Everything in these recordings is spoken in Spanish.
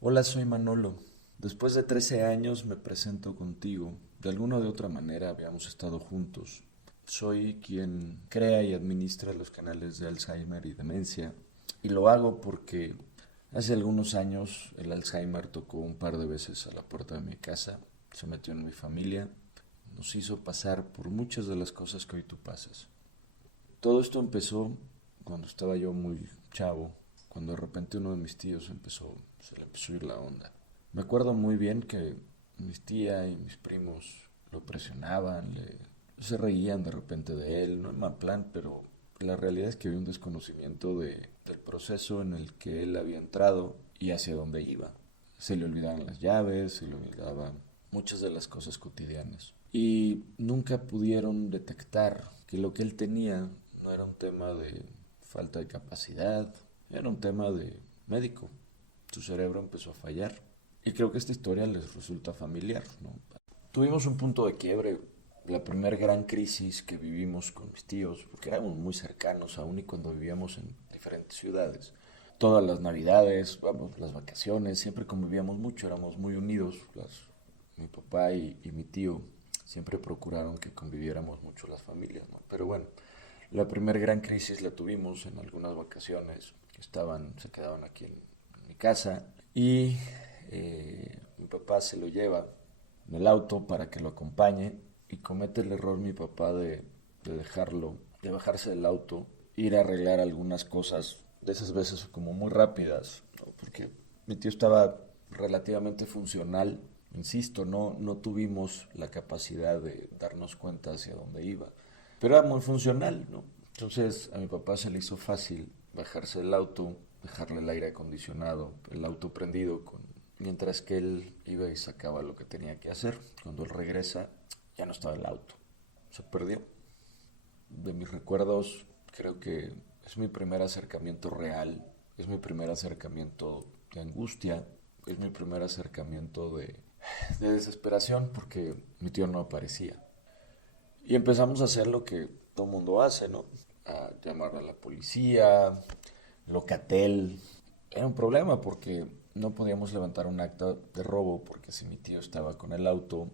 Hola, soy Manolo. Después de 13 años me presento contigo. De alguna o de otra manera habíamos estado juntos. Soy quien crea y administra los canales de Alzheimer y demencia. Y lo hago porque hace algunos años el Alzheimer tocó un par de veces a la puerta de mi casa, se metió en mi familia, nos hizo pasar por muchas de las cosas que hoy tú pasas. Todo esto empezó cuando estaba yo muy chavo, cuando de repente uno de mis tíos se le empezó a ir la onda. Me acuerdo muy bien que mis tía y mis primos lo presionaban, se reían de repente de él, no en mal plan, pero la realidad es que había un desconocimiento del proceso en el que él había entrado y hacia dónde iba. Se le olvidaban las llaves, se le olvidaban muchas de las cosas cotidianas. Y nunca pudieron detectar que lo que él tenía no era un tema de falta de capacidad, era un tema de médico. Su cerebro empezó a fallar. Y creo que esta historia les resulta familiar, ¿no? Tuvimos un punto de quiebre, la primera gran crisis que vivimos con mis tíos, porque éramos muy cercanos aún y cuando vivíamos en diferentes ciudades. Todas las navidades, vamos, las vacaciones, siempre convivíamos mucho, éramos muy unidos. Mi papá y mi tío siempre procuraron que conviviéramos mucho las familias, ¿no? Pero bueno, la primera gran crisis la tuvimos en algunas vacaciones, se quedaban aquí en mi casa y mi papá se lo lleva en el auto para que lo acompañe y comete el error mi papá de dejarlo, de bajarse del auto, ir a arreglar algunas cosas, de esas veces como muy rápidas, ¿no? Porque mi tío estaba relativamente funcional, insisto, no tuvimos la capacidad de darnos cuenta hacia dónde iba, pero era muy funcional, ¿no? Entonces a mi papá se le hizo fácil bajarse del auto, dejarle el aire acondicionado, el auto prendido mientras que él iba y sacaba lo que tenía que hacer. Cuando él regresa, ya no estaba el auto, se perdió. De mis recuerdos, creo que es mi primer acercamiento real, es mi primer acercamiento de angustia, es mi primer acercamiento de desesperación porque mi tío no aparecía. Y empezamos a hacer lo que todo mundo hace, ¿no? A llamar a la policía, Locatel. Era un problema porque no podíamos levantar un acta de robo porque si mi tío estaba con el auto,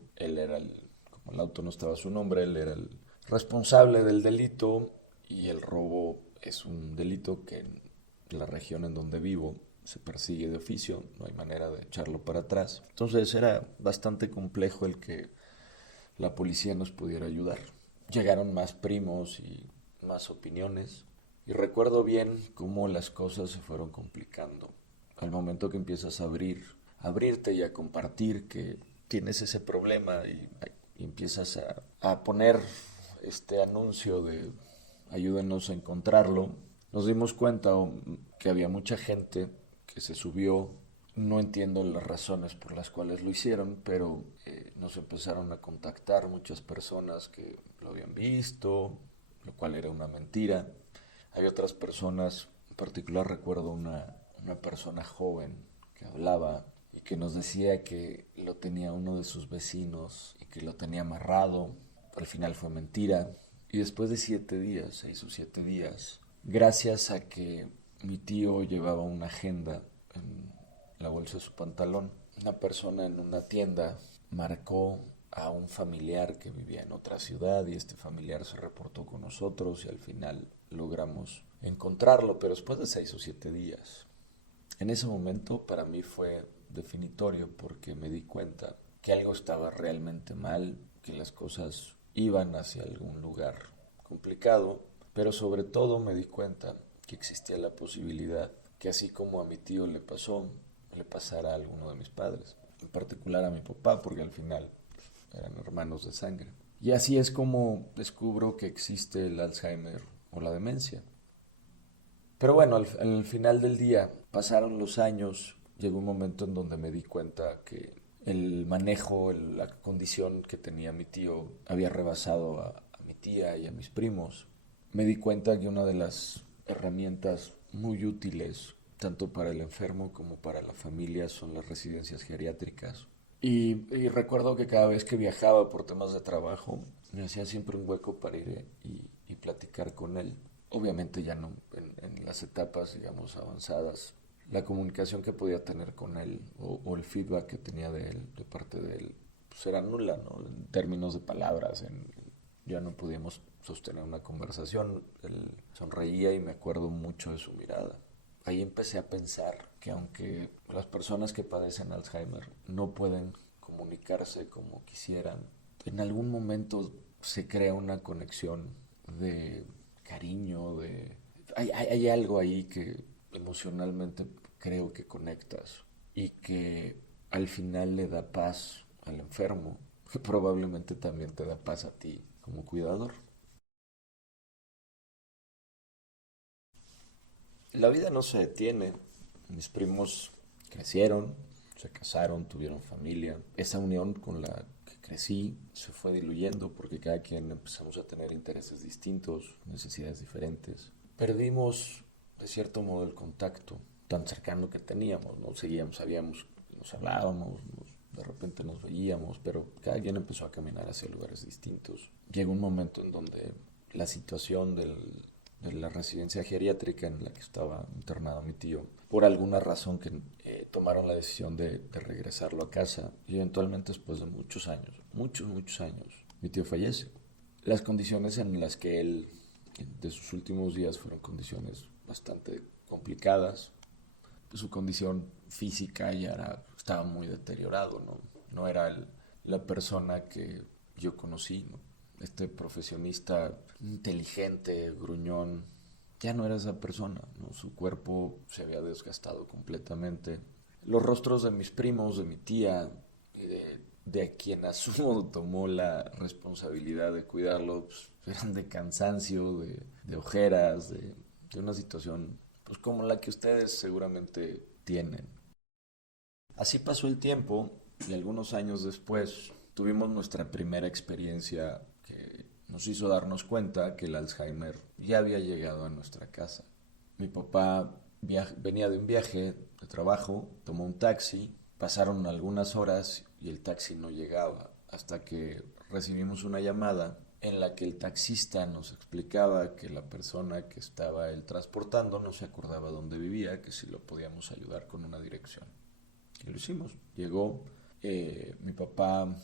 como el auto no estaba a su nombre, él era el responsable del delito y el robo es un delito que en la región en donde vivo se persigue de oficio, no hay manera de echarlo para atrás. Entonces era bastante complejo el que la policía nos pudiera ayudar. Llegaron más primos y más opiniones. Y recuerdo bien cómo las cosas se fueron complicando. Al momento que empiezas abrirte y a compartir que tienes ese problema y empiezas a poner este anuncio de ayúdenos a encontrarlo, nos dimos cuenta que había mucha gente que se subió. No entiendo las razones por las cuales lo hicieron, pero nos empezaron a contactar muchas personas que lo habían visto, lo cual era una mentira. Hay otras personas, en particular recuerdo una persona joven que hablaba y que nos decía que lo tenía uno de sus vecinos y que lo tenía amarrado. Al final fue mentira. Y después de 7 días, 6 o 7 días, gracias a que mi tío llevaba una agenda en la bolsa de su pantalón, una persona en una tienda marcó a un familiar que vivía en otra ciudad y este familiar se reportó con nosotros y al final logramos encontrarlo, pero después de 6 o 7 días. En ese momento para mí fue definitorio porque me di cuenta que algo estaba realmente mal, que las cosas iban hacia algún lugar complicado, pero sobre todo me di cuenta que existía la posibilidad que así como a mi tío le pasó, le pasara a alguno de mis padres, en particular a mi papá, porque al final eran hermanos de sangre. Y así es como descubro que existe el Alzheimer o la demencia. Pero bueno, al final del día, pasaron los años, llegó un momento en donde me di cuenta que el manejo, la condición que tenía mi tío había rebasado a mi tía y a mis primos. Me di cuenta que una de las herramientas muy útiles, tanto para el enfermo como para la familia, son las residencias geriátricas. Y recuerdo que cada vez que viajaba por temas de trabajo, me hacía siempre un hueco para ir y platicar con él. Obviamente ya no en las etapas, digamos, avanzadas. la comunicación que podía tener con él o el feedback que tenía de él, de parte de él, pues era nula, ¿no? En términos de palabras, ya no podíamos sostener una conversación. Él sonreía y me acuerdo mucho de su mirada. Ahí empecé a pensar que aunque las personas que padecen Alzheimer no pueden comunicarse como quisieran, en algún momento se crea una conexión de cariño, hay algo ahí que emocionalmente creo que conectas y que al final le da paz al enfermo, que probablemente también te da paz a ti como cuidador. La vida no se detiene. Mis primos crecieron, se casaron, tuvieron familia. Esa unión con la que crecí se fue diluyendo porque cada quien empezamos a tener intereses distintos, necesidades diferentes. Perdimos, de cierto modo, el contacto tan cercano que teníamos, ¿no? Seguíamos, sabíamos, nos hablábamos, de repente nos veíamos, pero cada quien empezó a caminar hacia lugares distintos. Llegó un momento en donde la situación de la residencia geriátrica en la que estaba internado mi tío, por alguna razón que tomaron la decisión de regresarlo a casa y eventualmente después de muchos años, muchos años, mi tío fallece. Las condiciones en las que él de sus últimos días fueron condiciones bastante complicadas. Su condición física estaba muy deteriorado, ¿no? No era la persona que yo conocí, ¿no? Este profesionista inteligente, gruñón, ya no era esa persona, ¿no? Su cuerpo se había desgastado completamente. Los rostros de mis primos, de mi tía y de quien asumo tomó la responsabilidad de cuidarlo, pues, eran de cansancio, de ojeras, de una situación pues como la que ustedes seguramente tienen. Así pasó el tiempo y algunos años después tuvimos nuestra primera experiencia que nos hizo darnos cuenta que el Alzheimer ya había llegado a nuestra casa. Mi papá venía de un viaje de trabajo, tomó un taxi, pasaron algunas horas y el taxi no llegaba hasta que recibimos una llamada en la que el taxista nos explicaba que la persona que estaba él transportando no se acordaba dónde vivía, que si lo podíamos ayudar con una dirección. Y lo hicimos. Llegó, mi papá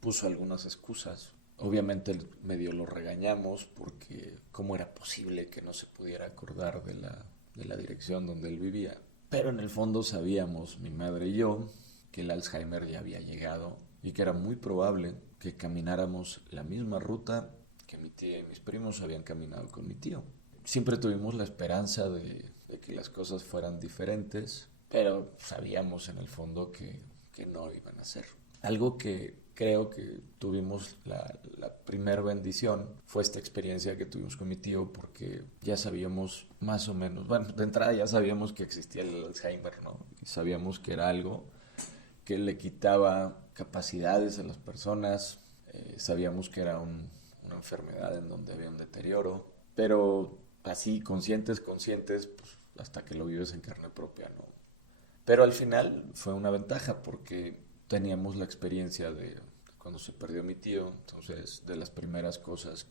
puso algunas excusas. Obviamente medio lo regañamos porque cómo era posible que no se pudiera acordar de la dirección donde él vivía. Pero en el fondo sabíamos, mi madre y yo, que el Alzheimer ya había llegado y que era muy probable que camináramos la misma ruta que mi tía y mis primos habían caminado con mi tío. Siempre tuvimos la esperanza de que las cosas fueran diferentes, pero sabíamos en el fondo que no iban a ser. Algo que creo que tuvimos la primer bendición fue esta experiencia que tuvimos con mi tío porque ya sabíamos más o menos, bueno, de entrada ya sabíamos que existía el Alzheimer, ¿no? Y sabíamos que era algo que le quitaba capacidades a las personas, sabíamos que era una enfermedad en donde había un deterioro, pero así conscientes, pues hasta que lo vives en carne propia, ¿no? Pero al final fue una ventaja porque teníamos la experiencia de cuando se perdió mi tío, entonces de las primeras cosas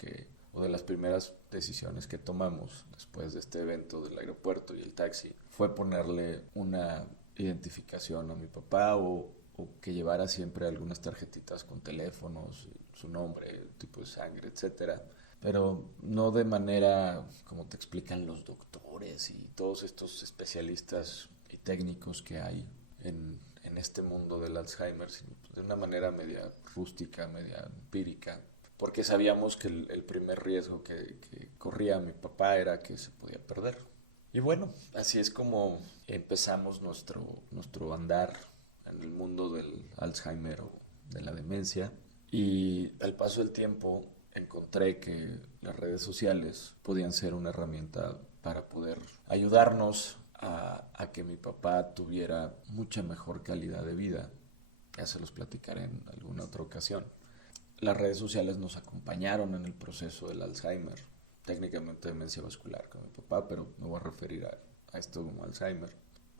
o de las primeras decisiones que tomamos después de este evento del aeropuerto y el taxi, fue ponerle una identificación a mi papá o que llevara siempre algunas tarjetitas con teléfonos, su nombre, tipo de sangre, etcétera. Pero no de manera como te explican los doctores y todos estos especialistas y técnicos que hay en este mundo del Alzheimer, sino de una manera media rústica, media empírica, porque sabíamos que el primer riesgo que corría mi papá era que se podía perder. Y bueno, así es como empezamos nuestro andar en el mundo del Alzheimer o de la demencia. Y al paso del tiempo encontré que las redes sociales podían ser una herramienta para poder ayudarnos a que mi papá tuviera mucha mejor calidad de vida. Ya se los platicaré en alguna otra ocasión. Las redes sociales nos acompañaron en el proceso del Alzheimer, técnicamente demencia vascular con mi papá, pero me voy a referir a esto como Alzheimer.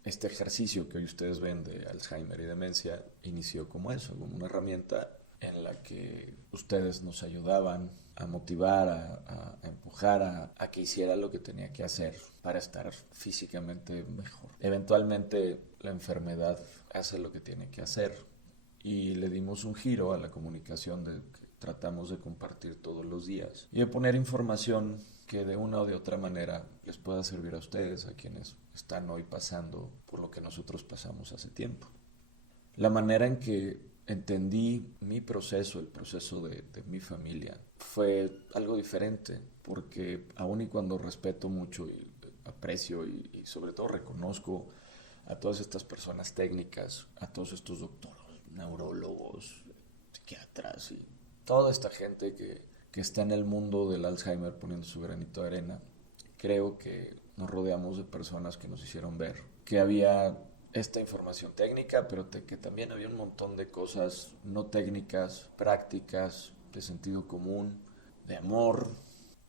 Este ejercicio que hoy ustedes ven de Alzheimer y demencia inició como eso, como una herramienta en la que ustedes nos ayudaban a motivar, a empujar a que hiciera lo que tenía que hacer para estar físicamente mejor. Eventualmente la enfermedad hace lo que tiene que hacer y le dimos un giro a la comunicación que tratamos de compartir todos los días y de poner información que de una o de otra manera les pueda servir a ustedes, a quienes están hoy pasando por lo que nosotros pasamos hace tiempo. La manera en que entendí mi proceso, el proceso de mi familia, fue algo diferente, porque aun y cuando respeto mucho y aprecio y sobre todo reconozco a todas estas personas técnicas, a todos estos doctores, neurólogos, psiquiatras y toda esta gente que está en el mundo del Alzheimer poniendo su granito de arena, creo que nos rodeamos de personas que nos hicieron ver que había esta información técnica, pero que también había un montón de cosas no técnicas, prácticas, de sentido común, de amor.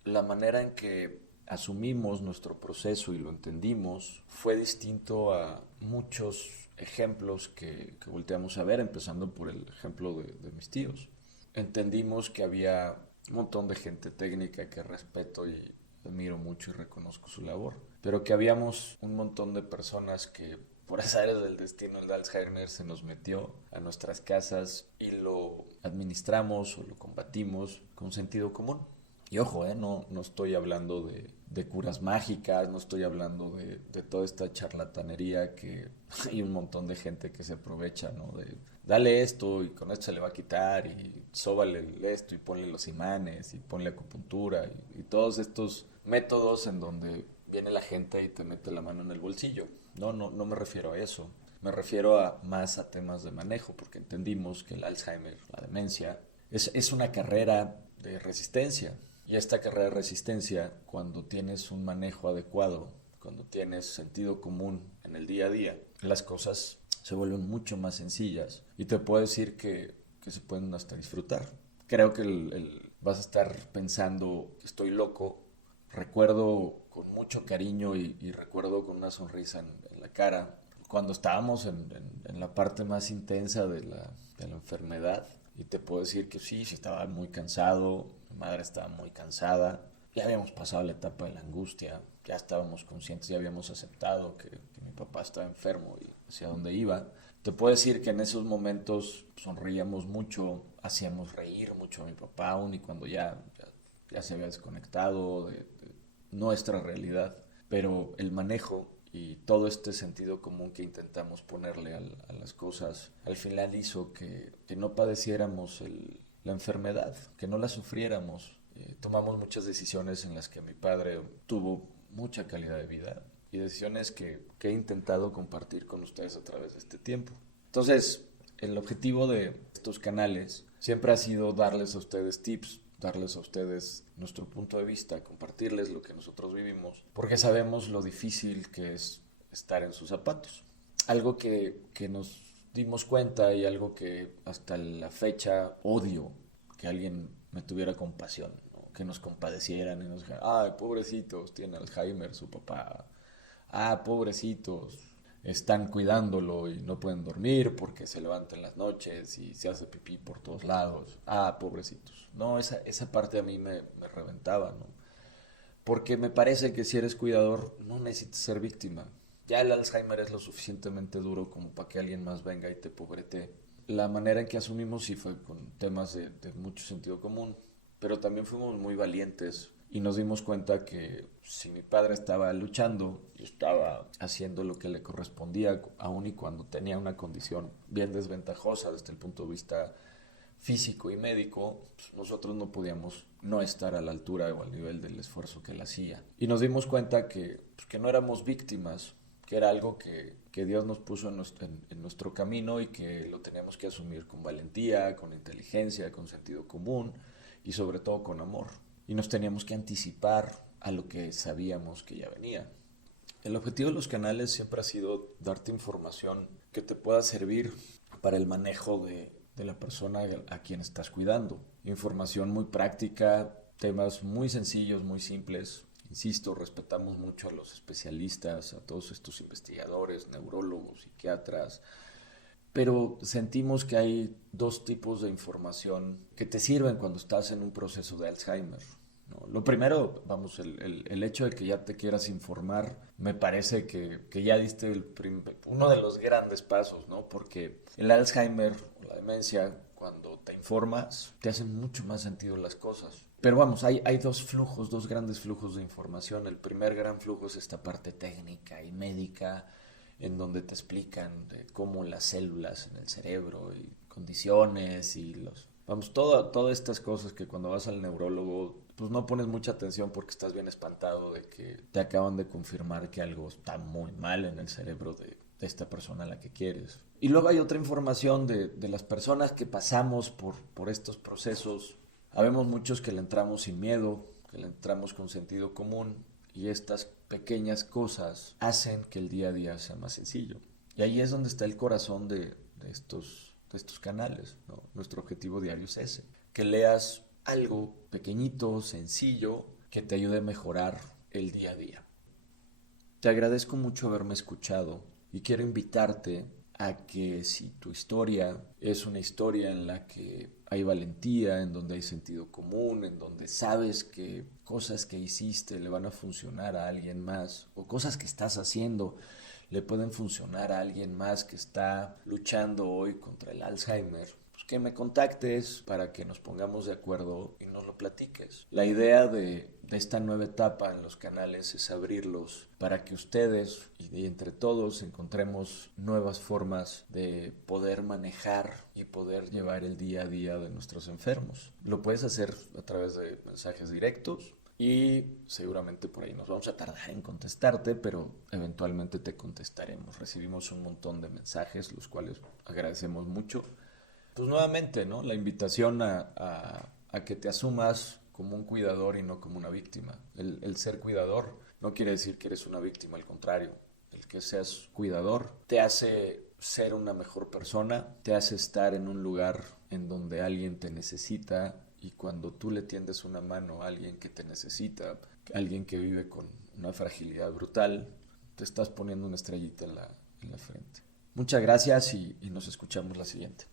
La manera en que asumimos nuestro proceso y lo entendimos fue distinto a muchos ejemplos que volteamos a ver, empezando por el ejemplo de mis tíos. Entendimos que había un montón de gente técnica que respeto y admiro mucho y reconozco su labor, pero que habíamos un montón de personas que por azares del destino el Alzheimer se nos metió a nuestras casas y lo administramos o lo combatimos con sentido común. Y ojo, no estoy hablando de curas mágicas, no estoy hablando de toda esta charlatanería que hay un montón de gente que se aprovecha, ¿no? De dale esto y con esto se le va a quitar y sóbale esto y ponle los imanes y ponle acupuntura y todos estos métodos en donde viene la gente y te mete la mano en el bolsillo. No me refiero a eso. Me refiero más a temas de manejo, porque entendimos que el Alzheimer, la demencia, es una carrera de resistencia. Y esta carrera de resistencia, cuando tienes un manejo adecuado, cuando tienes sentido común en el día a día, las cosas se vuelven mucho más sencillas. Y te puedo decir que se pueden hasta disfrutar. Creo que vas a estar pensando que estoy loco. Recuerdo con mucho cariño y recuerdo con una sonrisa en la cara cuando estábamos en la parte más intensa de la enfermedad. Y te puedo decir que sí estaba muy cansado, mi madre estaba muy cansada, ya habíamos pasado la etapa de la angustia, ya estábamos conscientes, ya habíamos aceptado que mi papá estaba enfermo y hacia dónde iba. Te puedo decir que en esos momentos sonreíamos mucho, hacíamos reír mucho a mi papá, aún y cuando ya se había desconectado de nuestra realidad. Pero el manejo y todo este sentido común que intentamos ponerle a las cosas, al final hizo que no padeciéramos la enfermedad, que no la sufriéramos. Tomamos muchas decisiones en las que mi padre tuvo mucha calidad de vida y decisiones que he intentado compartir con ustedes a través de este tiempo. Entonces, el objetivo de estos canales siempre ha sido darles a ustedes tips, darles a ustedes nuestro punto de vista, compartirles lo que nosotros vivimos, porque sabemos lo difícil que es estar en sus zapatos. Algo que nos dimos cuenta y algo que hasta la fecha odio, que alguien me tuviera compasión, ¿no? Que nos compadecieran y nos dijeran, ay, pobrecitos, tiene Alzheimer su papá, pobrecitos, están cuidándolo y no pueden dormir porque se levantan en las noches y se hace pipí por todos lados. Pobrecitos. No, esa parte a mí me reventaba, ¿no? Porque me parece que si eres cuidador no necesitas ser víctima. Ya el Alzheimer es lo suficientemente duro como para que alguien más venga y te pobrete. La manera en que asumimos sí fue con temas de mucho sentido común, pero también fuimos muy valientes y nos dimos cuenta que si mi padre estaba luchando y estaba haciendo lo que le correspondía, aun y cuando tenía una condición bien desventajosa desde el punto de vista físico y médico, pues nosotros no podíamos no estar a la altura o al nivel del esfuerzo que él hacía. Y nos dimos cuenta que no éramos víctimas, que era algo que Dios nos puso en nuestro camino y que lo teníamos que asumir con valentía, con inteligencia, con sentido común y sobre todo con amor. Y nos teníamos que anticipar a lo que sabíamos que ya venía. El objetivo de los canales siempre ha sido darte información que te pueda servir para el manejo de la persona a quien estás cuidando. Información muy práctica, temas muy sencillos, muy simples. Insisto, respetamos mucho a los especialistas, a todos estos investigadores, neurólogos, psiquiatras, pero sentimos que hay dos tipos de información que te sirven cuando estás en un proceso de Alzheimer, ¿no? Lo primero, vamos, el hecho de que ya te quieras informar, me parece que ya diste uno de los grandes pasos, ¿no? Porque el Alzheimer o la demencia, cuando te informas, te hacen mucho más sentido las cosas. Pero vamos, hay dos grandes flujos de información. El primer gran flujo es esta parte técnica y médica, en donde te explican de cómo las células en el cerebro y condiciones y vamos, todas estas cosas que cuando vas al neurólogo, pues no pones mucha atención porque estás bien espantado de que te acaban de confirmar que algo está muy mal en el cerebro de esta persona a la que quieres. Y luego hay otra información de las personas que pasamos por estos procesos. Habemos muchos que le entramos sin miedo, que le entramos con sentido común, y estas pequeñas cosas hacen que el día a día sea más sencillo. Y ahí es donde está el corazón de estos canales, ¿no? Nuestro objetivo diario es ese, que leas algo pequeñito, sencillo, que te ayude a mejorar el día a día. Te agradezco mucho haberme escuchado y quiero invitarte a que si tu historia es una historia en la que hay valentía, en donde hay sentido común, en donde sabes que cosas que hiciste le van a funcionar a alguien más, o cosas que estás haciendo le pueden funcionar a alguien más que está luchando hoy contra el Alzheimer, pues que me contactes para que nos pongamos de acuerdo y nos lo platiques. La idea de esta nueva etapa en los canales es abrirlos para que ustedes y entre todos encontremos nuevas formas de poder manejar y poder llevar el día a día de nuestros enfermos. Lo puedes hacer a través de mensajes directos y seguramente por ahí nos vamos a tardar en contestarte, pero eventualmente te contestaremos. Recibimos un montón de mensajes, los cuales agradecemos mucho. Pues nuevamente, ¿no? La invitación a que te asumas como un cuidador y no como una víctima. El ser cuidador no quiere decir que eres una víctima, al contrario. El que seas cuidador te hace ser una mejor persona, te hace estar en un lugar en donde alguien te necesita, y cuando tú le tiendes una mano a alguien que te necesita, alguien que vive con una fragilidad brutal, te estás poniendo una estrellita en la frente. Muchas gracias y nos escuchamos la siguiente.